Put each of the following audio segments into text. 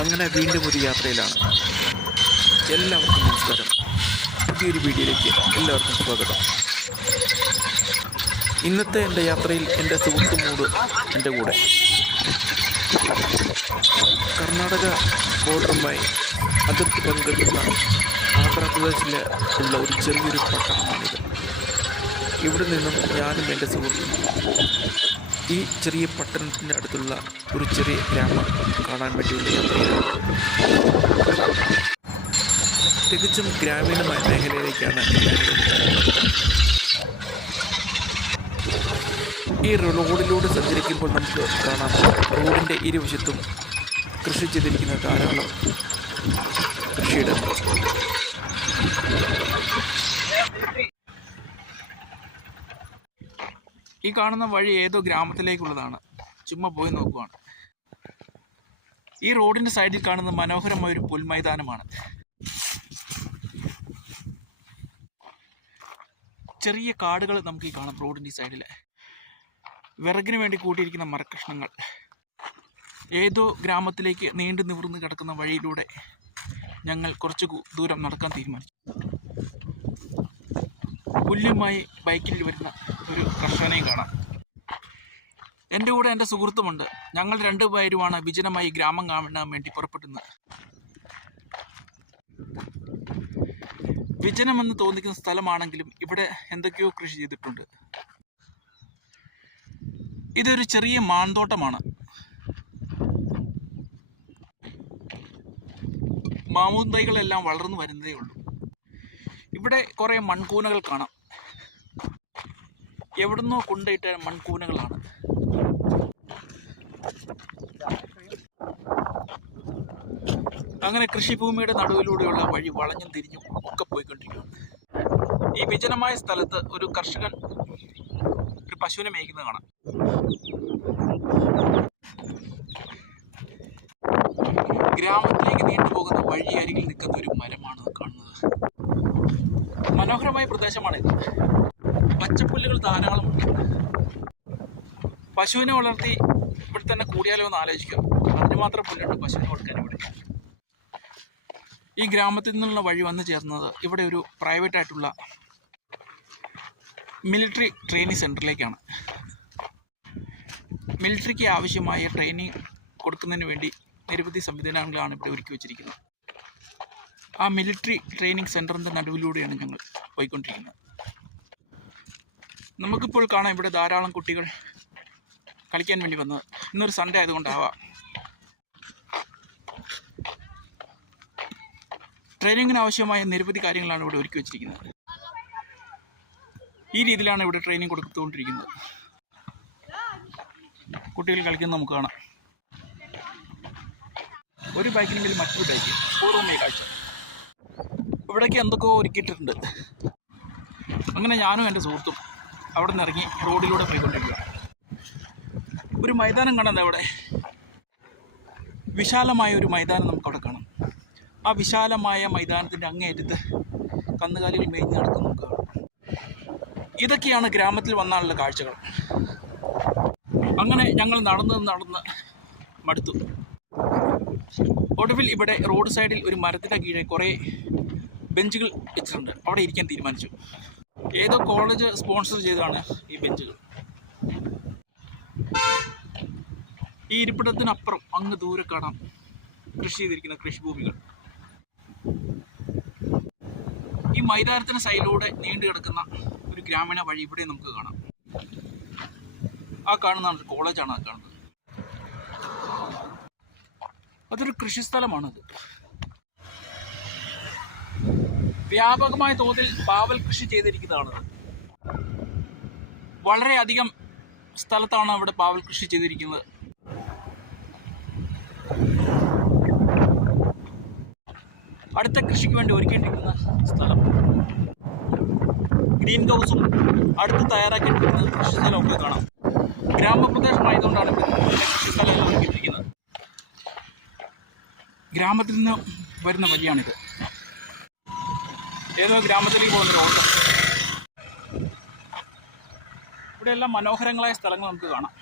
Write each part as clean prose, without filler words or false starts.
അങ്ങനെ വീണ്ടും ഒരു യാത്രയിലാണ്. എല്ലാവർക്കും നമസ്കാരം. പുതിയൊരു വീഡിയോയിലേക്ക് എല്ലാവർക്കും സ്വാഗതം. ഇന്നത്തെ എൻ്റെ യാത്രയിൽ എൻ്റെ സുഹൃത്തും കൂടെ എൻ്റെ കൂടെ. കർണാടക ബോർഡറുമായി അതിർത്തി പങ്കിടുന്ന ആന്ധ്രാപ്രദേശിലെ ഉള്ള ഒരു ചെറിയൊരു പട്ടണമാണിത്. ഇവിടെ നിന്നും ഞാനും എൻ്റെ സുഹൃത്തും ഈ ചെറിയ പട്ടണത്തിൻ്റെ അടുത്തുള്ള ഒരു ചെറിയ ഗ്രാമം കാണാൻ വേണ്ടിയുള്ള യാത്രയാണ്. തികച്ചും ഗ്രാമീണമായ മേഖലയിലേക്കാണ് ഈ റോഡിലൂടെ സഞ്ചരിക്കുമ്പോൾ നമുക്ക് കാണാം. റോഡിൻ്റെ ഇരുവശത്തും കൃഷി ചെയ്തിരിക്കുന്ന ധാരാളം കൃഷിയിടങ്ങൾ. ഈ കാണുന്ന വഴി ഏതോ ഗ്രാമത്തിലേക്കുള്ളതാണ്. ചുമ്മാ പോയി നോക്കുവാണ്. ഈ റോഡിൻ്റെ സൈഡിൽ കാണുന്ന മനോഹരമായ ഒരു പുൽമൈതാനമാണ്. ചെറിയ കാടുകൾ നമുക്ക് ഈ കാണാം. റോഡിൻ്റെ സൈഡിൽ വിറകിന് വേണ്ടി കൂട്ടിയിരിക്കുന്ന മരക്കഷ്ണങ്ങൾ. ഏതോ ഗ്രാമത്തിലേക്ക് നീണ്ടു നിവർന്ന് കിടക്കുന്ന വഴിയിലൂടെ ഞങ്ങൾ കുറച്ച് ദൂരം നടക്കാൻ തീരുമാനിച്ചു. പുല്ലുമായി ബൈക്കിൽ വരുന്ന ഒരു കർഷകനെയും കാണാം. എൻ്റെ കൂടെ എൻ്റെ സുഹൃത്തുമുണ്ട്. ഞങ്ങൾ രണ്ടുപേരുമാണ് വിജനമായി ഗ്രാമം കാണാൻ വേണ്ടി പുറപ്പെടുന്നത്. വിജനമെന്ന് തോന്നിക്കുന്ന സ്ഥലമാണെങ്കിലും ഇവിടെ എന്തൊക്കെയോ കൃഷി ചെയ്തിട്ടുണ്ട്. ഇതൊരു ചെറിയ മാന്തോട്ടമാണ്. മാമൂൻ തൈകളെല്ലാം വളർന്നു വരുന്നതേ ഉള്ളൂ. ഇവിടെ കുറേ മൺകൂനകൾ കാണാം. എവിടുന്നോ കൊണ്ടിട്ട മൺകൂനകളാണ്. അങ്ങനെ കൃഷിഭൂമിയുടെ നടുവിലൂടെയുള്ള വഴി വളഞ്ഞും തിരിഞ്ഞും ഒക്കെ പോയിക്കൊണ്ടിരിക്കുകയാണ്. ഈ വിജനമായ സ്ഥലത്ത് ഒരു കർഷകൻ ഒരു പശുവിനെ മേയ്ക്കുന്നത് കാണാം. ഗ്രാമത്തിലേക്ക് നീണ്ടുപോകുന്ന വഴി അരികിൽ നിൽക്കുന്ന ഒരു മരമാണ് കാണുന്നത്. മനോഹരമായ പ്രദേശമാണിത്. പച്ചപ്പുല്ലുകൾ ധാരാളമുണ്ട്. പശുവിനെ വളർത്തി ഇവിടെ തന്നെ കൂടിയാലോ എന്ന് ആലോചിക്കുക. അതിന് മാത്രം പുല്ലുണ്ട് പശുവിനെ കൊടുക്കാൻ ഇവിടെ. ഈ ഗ്രാമത്തിൽ നിന്നുള്ള വഴി വന്നു ചേർന്നത് ഇവിടെ ഒരു പ്രൈവറ്റ് ആയിട്ടുള്ള മിലിറ്ററി ട്രെയിനിങ് സെൻറ്ററിലേക്കാണ്. മിലിറ്ററിക്ക് ആവശ്യമായ ട്രെയിനിങ് കൊടുക്കുന്നതിന് വേണ്ടി നിരവധി സംവിധാനങ്ങളാണ് ഇവിടെ ഒരുക്കി വച്ചിരിക്കുന്നത്. ആ മിലിറ്ററി ട്രെയിനിങ് സെൻറ്ററിൻ്റെ നടുവിലൂടെയാണ് ഞങ്ങൾ പോയിക്കൊണ്ടിരിക്കുന്നത്. നമുക്കിപ്പോൾ കാണാം ഇവിടെ ധാരാളം കുട്ടികൾ കളിക്കാൻ വേണ്ടി വന്നത്. ഇന്നൊരു സൺഡേ ആയതുകൊണ്ടാവാം. ട്രെയിനിങ്ങിന് ആവശ്യമായ നിരവധി കാര്യങ്ങളാണ് ഇവിടെ ഒരുക്കി വച്ചിരിക്കുന്നത്. ഈ രീതിയിലാണ് ഇവിടെ ട്രെയിനിങ് കൊടുത്തുകൊണ്ടിരിക്കുന്നത്. കുട്ടികൾ കളിക്കുന്നത് നമുക്ക് കാണാം. ഒരു ബൈക്കിനെങ്കിൽ മറ്റൊരു ബൈക്ക് പൂർവ്വമേ കാഴ്ച. ഇവിടേക്ക് എന്തൊക്കെയോ ഒരുക്കിയിട്ടുണ്ട്. അങ്ങനെ ഞാനും എൻ്റെ സുഹൃത്തും അവിടെ നിന്ന് ഇറങ്ങി റോഡിലൂടെ പോയിക്കൊണ്ടിരിക്കുകയാണ്. ഒരു മൈതാനം കാണാം. അവിടെ വിശാലമായ ഒരു മൈതാനം നമുക്കവിടെ കാണാം. ആ വിശാലമായ മൈതാനത്തിൻ്റെ അങ്ങേയറ്റത്ത് കന്നുകാലികൾ മേഞ്ഞ് നടക്കുന്ന നമുക്ക് കാണാം. ഇതൊക്കെയാണ് ഗ്രാമത്തിൽ വന്നാലുള്ള കാഴ്ചകൾ. അങ്ങനെ ഞങ്ങൾ നടന്ന് മടുത്തു. ഒടുവിൽ ഇവിടെ റോഡ് സൈഡിൽ ഒരു മരത്തിൻ്റെ കീഴിൽ കുറേ ബെഞ്ചുകൾ വെച്ചിട്ടുണ്ട്. അവിടെ ഇരിക്കാൻ തീരുമാനിച്ചു. ഏതോ കോളേജ് സ്പോൺസർ ചെയ്തതാണ് ഈ ബെഞ്ചുകൾ. ഈ ഇരിപ്പിടത്തിനപ്പുറം അങ്ങ് ദൂരെ കാണാം കൃഷി ചെയ്തിരിക്കുന്ന കൃഷിഭൂമികൾ. ഈ മൈതാനത്തിന് സൈഡിലൂടെ നീണ്ടു കിടക്കുന്ന ഒരു ഗ്രാമീണ വഴി ഇവിടെ നമുക്ക് കാണാം. ആ കാണുന്നതാണ് കോളേജാണ്. ആ കാണുന്നത് അതൊരു കൃഷിസ്ഥലമാണത്. വ്യാപകമായ തോതിൽ പാവൽ കൃഷി ചെയ്തിരിക്കുന്നതാണത്. വളരെയധികം സ്ഥലത്താണ് അവിടെ പാവൽ കൃഷി ചെയ്തിരിക്കുന്നത്. അടുത്ത കൃഷിക്ക് വേണ്ടി ഒരുക്കിയിട്ടിരിക്കുന്ന സ്ഥലം ഗ്രീൻ ഹൗസും അടുത്ത് തയ്യാറാക്കിയിട്ടിരിക്കുന്ന കൃഷിസ്ഥലമൊക്കെ കാണാം. ഗ്രാമപ്രദേശമായതുകൊണ്ടാണ് കൃഷിസ്ഥലം ഒരുക്കിയിട്ടിരിക്കുന്നത്. ഗ്രാമത്തിൽ നിന്ന് വരുന്ന വഴിയാണിത്. ഏതോ ഗ്രാമത്തിലേക്ക് പോകുന്ന റോഡ്. ഇവിടെയെല്ലാം മനോഹരങ്ങളായ സ്ഥലങ്ങൾ നമുക്ക് കാണാം.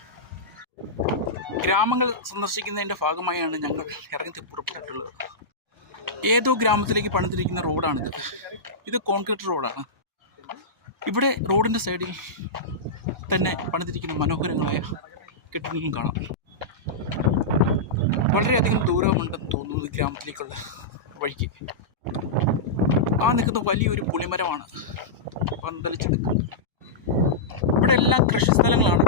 ഗ്രാമങ്ങൾ സന്ദർശിക്കുന്നതിൻ്റെ ഭാഗമായാണ് ഞങ്ങൾ ഇറങ്ങി പുറപ്പെട്ടിട്ടുള്ളത്. ഏതോ ഗ്രാമത്തിലേക്ക് പണിതിരിക്കുന്ന റോഡാണിത്. ഇത് കോൺക്രീറ്റ് റോഡാണ്. ഇവിടെ റോഡിൻ്റെ സൈഡിൽ തന്നെ പണിതിരിക്കുന്ന മനോഹരങ്ങളായ കെട്ടിടങ്ങളും കാണാം. വളരെയധികം ദൂരമുണ്ടെന്ന് തോന്നുന്നു ഗ്രാമത്തിലേക്കുള്ള വഴിക്ക്. ആ നിൽക്കുന്ന വലിയൊരു പുളിമരമാണ് പന്തലിച്ച് നിൽക്കുന്നത്. ഇവിടെ എല്ലാം കൃഷി സ്ഥലങ്ങളാണ്.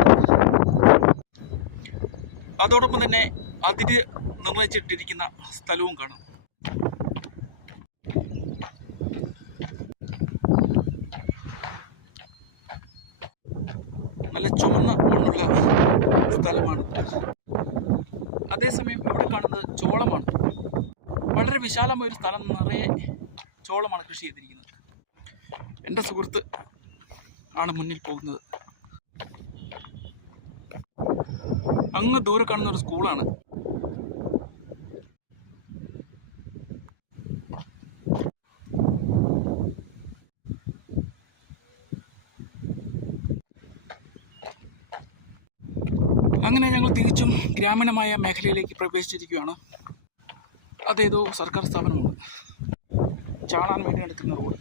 അതോടൊപ്പം തന്നെ അതിര് നിർണയിച്ചിട്ടിരിക്കുന്ന സ്ഥലവും കാണാം. നല്ല ചുമന്ന മണ്ണുള്ള സ്ഥലമാണ്. അതേസമയം ഇവിടെ കാണുന്നത് ചോളമാണ്. വളരെ വിശാലമായ ഒരു സ്ഥലം നിറയെ ചോളമാണ് കൃഷി ചെയ്തിരിക്കുന്നത്. എൻ്റെ സുഹൃത്ത് ആണ് മുന്നിൽ പോകുന്നത്. അങ്ങ് ദൂരെ കാണുന്ന ഒരു സ്കൂളാണ്. അങ്ങനെ ഞങ്ങൾ തിരിച്ചും ഗ്രാമീണമായ മേഖലയിലേക്ക് പ്രവേശിച്ചിരിക്കുകയാണ്. അതേതോ സർക്കാർ സ്ഥാപനമാണ്. ചാണാൻ വേണ്ടി എടുക്കുന്ന റോഡ്.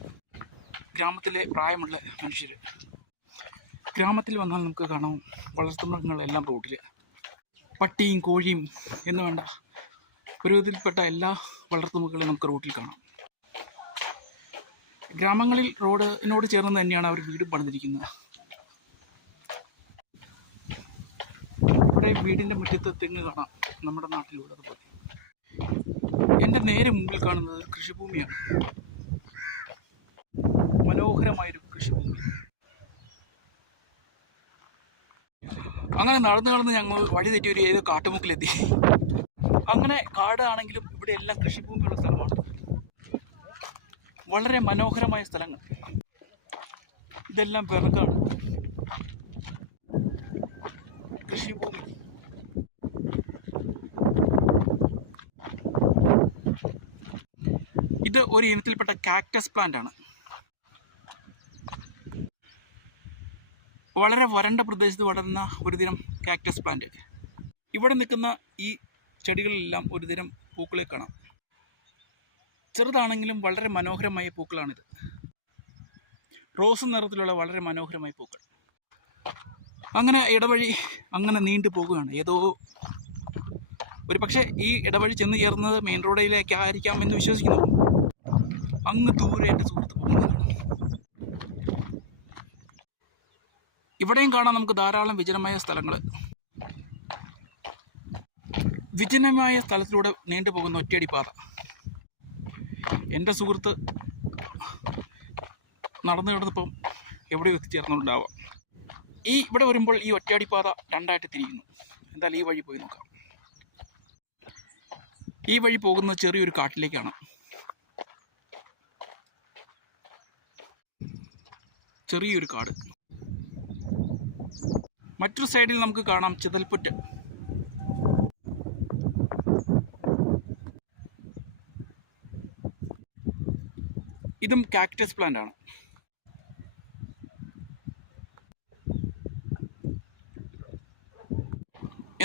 ഗ്രാമത്തിലെ പ്രായമുള്ള മനുഷ്യർ. ഗ്രാമത്തിൽ വന്നാൽ നമുക്ക് കാണാം വളർത്തുമൃഗങ്ങളെല്ലാം റോഡിൽ. പട്ടിയും കോഴിയും എന്ന് വേണ്ട ഒരു വിധത്തിൽപ്പെട്ട എല്ലാ വളർത്തുമൃഗങ്ങളെയും നമുക്ക് റോഡിൽ കാണാം. ഗ്രാമങ്ങളിൽ റോഡിനോട് ചേർന്ന് തന്നെയാണ് അവർ വീട് പണിതിരിക്കുന്നത്. ഇവിടെ വീടിൻ്റെ മുറ്റത്ത് തെങ്ങ് കാണാം, നമ്മുടെ നാട്ടിലുള്ളതുപോലെ. എൻ്റെ നേരെ മുമ്പിൽ കാണുന്നത് കൃഷിഭൂമിയാണ്. മനോഹരമായൊരു കൃഷിഭൂമി. അങ്ങനെ നടന്ന് ഞങ്ങൾ വഴി തെറ്റി ഒരു ഏതോ കാട്ടുമുക്കിലെത്തി. അങ്ങനെ കാടാണെങ്കിലും ഇവിടെ എല്ലാം കൃഷിഭൂമിയുള്ള സ്ഥലമാണ്. വളരെ മനോഹരമായ സ്ഥലങ്ങൾ. ഇതെല്ലാം വിറകാണ്. കൃഷിഭൂമി. ഇത് ഒരു ഇനത്തിൽപ്പെട്ട കാക്ടസ് പ്ലാന്റ് ആണ്. വളരെ വരണ്ട പ്രദേശത്ത് വളരുന്ന ഒരുതരം കാക്ടസ് പ്ലാന്റ്. ഇവിടെ നിൽക്കുന്ന ഈ ചെടികളിലെല്ലാം ഒരുതരം പൂക്കളെ കാണാം. ചെറുതാണെങ്കിലും വളരെ മനോഹരമായ പൂക്കളാണിത്. റോസ് നിറത്തിലുള്ള വളരെ മനോഹരമായ പൂക്കൾ. അങ്ങനെ ഇടവഴി അങ്ങനെ നീണ്ടു പോകുകയാണ്. ഏതോ ഒരു പക്ഷേ ഈ ഇടവഴി ചെന്ന് ചേർന്നത് മെയിൻ റോഡിലേക്ക് ആയിരിക്കാം എന്ന് വിശ്വസിക്കുന്നു. അങ്ങ് ദൂരെ എൻ്റെ സുഹൃത്ത് പോകുന്നതാണ്. ഇവിടെയും കാണാം നമുക്ക് ധാരാളം വിജനമായ സ്ഥലങ്ങൾ. വിജനമായ സ്ഥലത്തിലൂടെ നീണ്ടുപോകുന്ന ഒറ്റയടിപ്പാത. എൻ്റെ സുഹൃത്ത് നടന്നു കിടന്നപ്പം എവിടെ എത്തിച്ചേർന്നുണ്ടാവാം. ഇവിടെ വരുമ്പോൾ ഈ ഒറ്റയടിപ്പാത രണ്ടായിട്ട് തിരിയുന്നു. എന്തായാലും ഈ വഴി പോയി നോക്കാം. ഈ വഴി പോകുന്നത് ചെറിയൊരു കാട്ടിലേക്കാണ്. ചെറിയൊരു കാട്. മറ്റൊരു സൈഡിൽ നമുക്ക് കാണാം ചിതൽപ്പുറ്റ്. ഇതും കാക്ടസ് പ്ലാന്റ് ആണ്.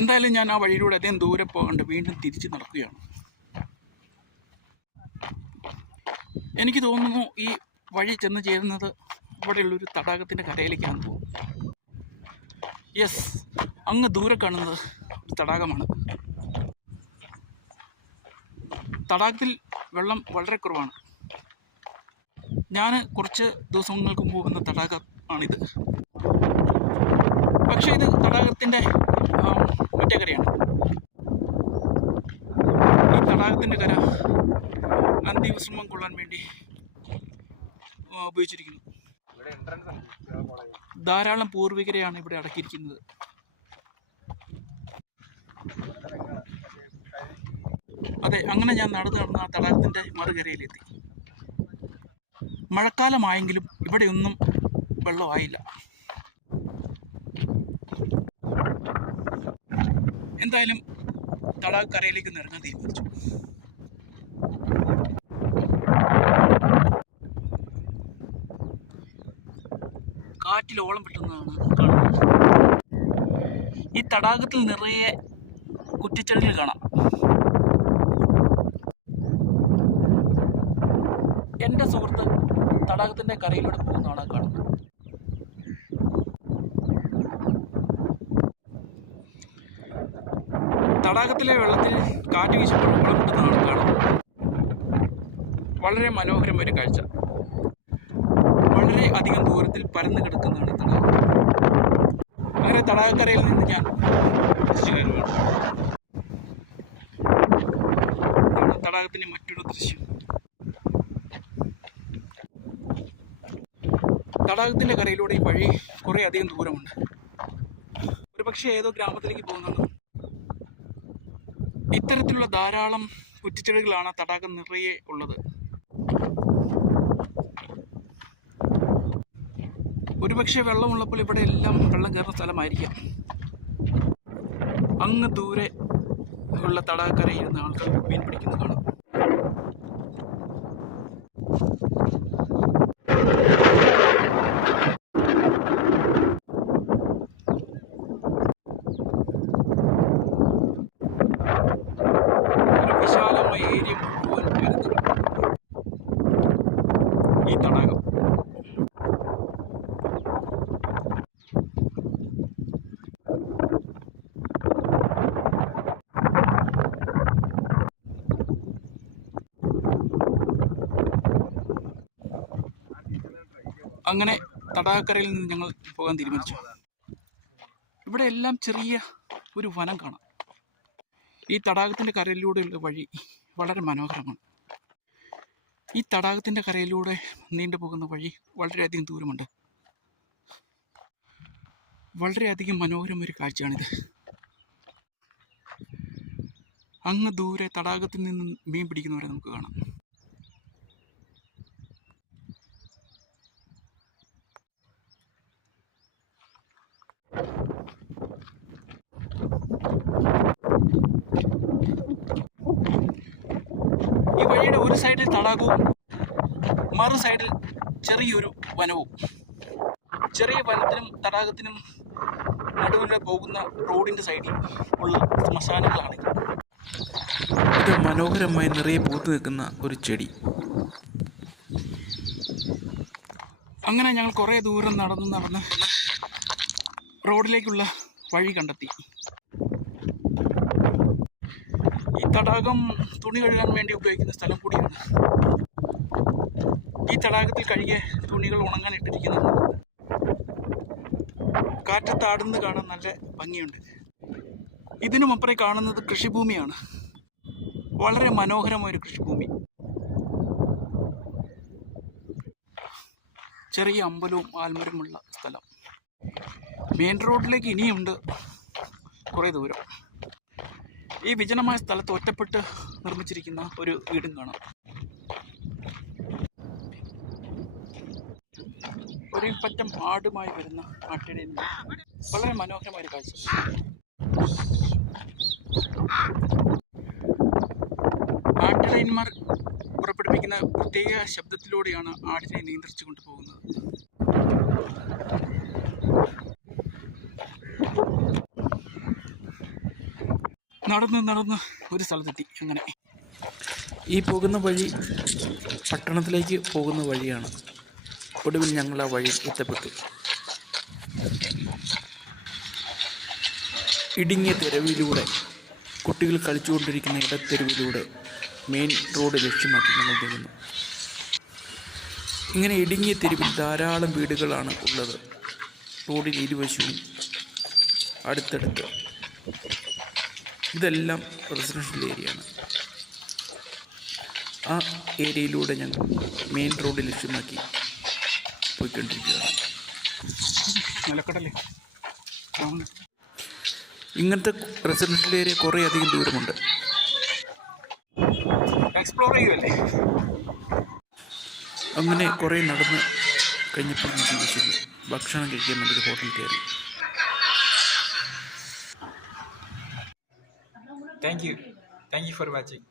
എന്തായാലും ഞാൻ ആ വഴിയിലൂടെ അധികം ദൂരെ പോകണ്ട് വീണ്ടും തിരിച്ച് നടക്കുകയാണ്. എനിക്ക് തോന്നുന്നു ഈ വഴി ചെന്ന് ചേരുന്നത് ഇവിടെയുള്ളൊരു തടാകത്തിൻ്റെ കരയിലേക്കാണെന്ന് തോന്നുന്നു. യെസ്, അങ്ങ് ദൂരെ കാണുന്നത് ഒരു തടാകമാണ്. തടാകത്തിൽ വെള്ളം വളരെ കുറവാണ്. ഞാൻ കുറച്ച് ദിവസങ്ങൾക്ക് മുമ്പ് വന്ന തടാകമാണിത്. പക്ഷേ ഇത് തടാകത്തിൻ്റെ മറ്റേ കരയാണ്. ഈ തടാകത്തിൻ്റെ കര അന്ത്യവിശ്രമം കൊള്ളാൻ വേണ്ടി ഉപയോഗിച്ചിരിക്കുന്നു. ധാരാളം പൂർവികരെയാണ് ഇവിടെ അടക്കിയിരിക്കുന്നത്. അതെ, അങ്ങനെ ഞാൻ നടന്ന് ആ തടാകത്തിൻ്റെ മറുകരയിലെത്തി. മഴക്കാലമായെങ്കിലും ഇവിടെയൊന്നും വെള്ളമായില്ല. എന്തായാലും തടാകക്കരയിലേക്ക് ഇറങ്ങാൻ തീരുമാനിച്ചു. കാറ്റിൽ ഓളം വെട്ടുന്നതാണ് കാണുന്നത്. ഈ തടാകത്തിൽ നിറയെ കുറ്റിച്ചെടികൾ കാണാം. എൻ്റെ സുഹൃത്ത് തടാകത്തിൻ്റെ കരയിലൂടെ പോകുന്നതാണ് കാണുന്നത്. തടാകത്തിലെ വെള്ളത്തിൽ കാറ്റ് വീശുമ്പോൾ കുളമുട്ടുന്നതാണ് കാണുന്നത്. വളരെ മനോഹരം ഒരു കാഴ്ച. വളരെ അധികം ദൂരത്തിൽ പരന്നു കിടക്കുന്നതാണ് തടാകം. അങ്ങനെ തടാകക്കരയിൽ നിന്ന് ഞാൻ തിരിച്ചു കയറുകയാണ്. തടാകത്തിൻ്റെ മറ്റൊരു ദൃശ്യം. തടാകത്തിൻ്റെ കരയിലൂടെ ഈ വഴി കുറേ അധികം ദൂരമുണ്ട്. ഒരു പക്ഷേ ഏതോ ഗ്രാമത്തിലേക്ക് പോകുന്നതാണ്. ഇത്തരത്തിലുള്ള ധാരാളം കുറ്റിച്ചെടികളാണ് തടാകം നിറയെ ഉള്ളത്. ഒരുപക്ഷെ വെള്ളമുള്ളപ്പോൾ ഇവിടെ എല്ലാം വെള്ളം കയറുന്ന സ്ഥലമായിരിക്കാം. അങ്ങ് ദൂരെ ഉള്ള തടാകക്കരയിൽ ഇരുന്ന ആൾക്കാർ മീൻ പിടിക്കുന്നത് കാണാം. ഒരു വിശാലമായ ഏരിയ മുഴുവൻ ഈ തടാകം. അങ്ങനെ തടാകക്കരയിൽ നിന്ന് ഞങ്ങൾ പോകാൻ തീരുമാനിച്ചു. ഇവിടെ എല്ലാം ചെറിയ ഒരു വനം കാണാം. ഈ തടാകത്തിൻ്റെ കരയിലൂടെയുള്ള വഴി വളരെ മനോഹരമാണ്. ഈ തടാകത്തിൻ്റെ കരയിലൂടെ നീണ്ടുപോകുന്ന വഴി വളരെയധികം ദൂരമുണ്ട്. വളരെയധികം മനോഹരമൊരു കാഴ്ചയാണിത്. അങ്ങ് ദൂരെ തടാകത്തിൽ നിന്ന് മീൻ പിടിക്കുന്നവരെ നമുക്ക് കാണാം. ഈ വഴിയുടെ ഒരു സൈഡിൽ തടാകവും മറു സൈഡിൽ ചെറിയൊരു വനവും. ചെറിയ വനത്തിനും തടാകത്തിനും നടുവിൽ പോകുന്ന റോഡിൻ്റെ സൈഡിൽ ഉള്ള ശ്മശാനങ്ങളാണ്. ഇത് മനോഹരമായി നിറയെ പൂത്തു നിൽക്കുന്ന ഒരു ചെടി. അങ്ങനെ ഞങ്ങൾ കുറേ ദൂരം നടന്ന് റോഡിലേക്കുള്ള വഴി കണ്ടെത്തി. ഈ തടാകം തുണി കഴുകാൻ വേണ്ടി ഉപയോഗിക്കുന്ന സ്ഥലം കൂടിയാണ്. ഈ തടാകത്തിൽ കഴുകിയ തുണികൾ ഉണങ്ങാൻ ഇട്ടിരിക്കുന്നുണ്ട്. കാറ്റത്താടുന്നത് കാണാൻ നല്ല ഭംഗിയുണ്ട്. ഇതിനുമപ്പുറം കാണുന്നത് കൃഷിഭൂമിയാണ്. വളരെ മനോഹരമായൊരു കൃഷിഭൂമി. ചെറിയ അമ്പലവും ആൽമരമുള്ള സ്ഥലം. മെയിൻ റോഡിലേക്ക് ഇനിയുണ്ട് കുറേ ദൂരം. ഈ വിജനമായ സ്ഥലത്ത് ഒറ്റപ്പെട്ട് നിർമ്മിച്ചിരിക്കുന്ന ഒരു വീടും കാണാം. ഒരു പറ്റം ആടുമായി വരുന്ന ആട്ടിടയൻ. വളരെ മനോഹരമായ കാഴ്ച. ആട്ടിടയന്മാർ പുറപ്പെടുവിക്കുന്ന പ്രത്യേക ശബ്ദത്തിലൂടെയാണ് ആടിനെ നിയന്ത്രിച്ചു കൊണ്ടുപോകുന്നത്. നടന്ന് ഒരു സ്ഥലത്തെത്തി. അങ്ങനെ ഈ പോകുന്ന വഴി പട്ടണത്തിലേക്ക് പോകുന്ന വഴിയാണ്. ഒടുവിൽ ഞങ്ങൾ ആ വഴി എത്തപ്പെട്ടു. ഇടുങ്ങിയ തെരുവിലൂടെ, കുട്ടികൾ കളിച്ചുകൊണ്ടിരിക്കുന്ന ഇടത്തെരുവിലൂടെ മെയിൻ റോഡ് ലക്ഷ്യമാക്കി ഞങ്ങൾ നീങ്ങുന്നു. ഇങ്ങനെ ഇടുങ്ങിയ തെരുവിൽ ധാരാളം വീടുകളാണ് ഉള്ളത്. റോഡിൽ ഇരുവശവും അടുത്തടുത്ത്. ഇതെല്ലാം റെസിഡൻഷ്യൽ ഏരിയയാണ്. ആ ഏരിയയിലൂടെ ഞങ്ങൾ മെയിൻ റോഡ് ലക്ഷ്യമാക്കി പോയിക്കൊണ്ടിരിക്കുകയാണ്. ഇങ്ങനത്തെ റെസിഡൻഷ്യൽ ഏരിയ കുറേ അധികം ദൂരമുണ്ട്. എക്സ്പ്ലോർ ചെയ്യുമല്ലേ. അങ്ങനെ കുറേ നടന്ന് കഴിഞ്ഞപ്പോൾ നമുക്ക് വിശന്നു. ഭക്ഷണം കഴിക്കാൻ വേണ്ടി ഒരു ഹോട്ടലിൽ കയറി. Thank you for watching.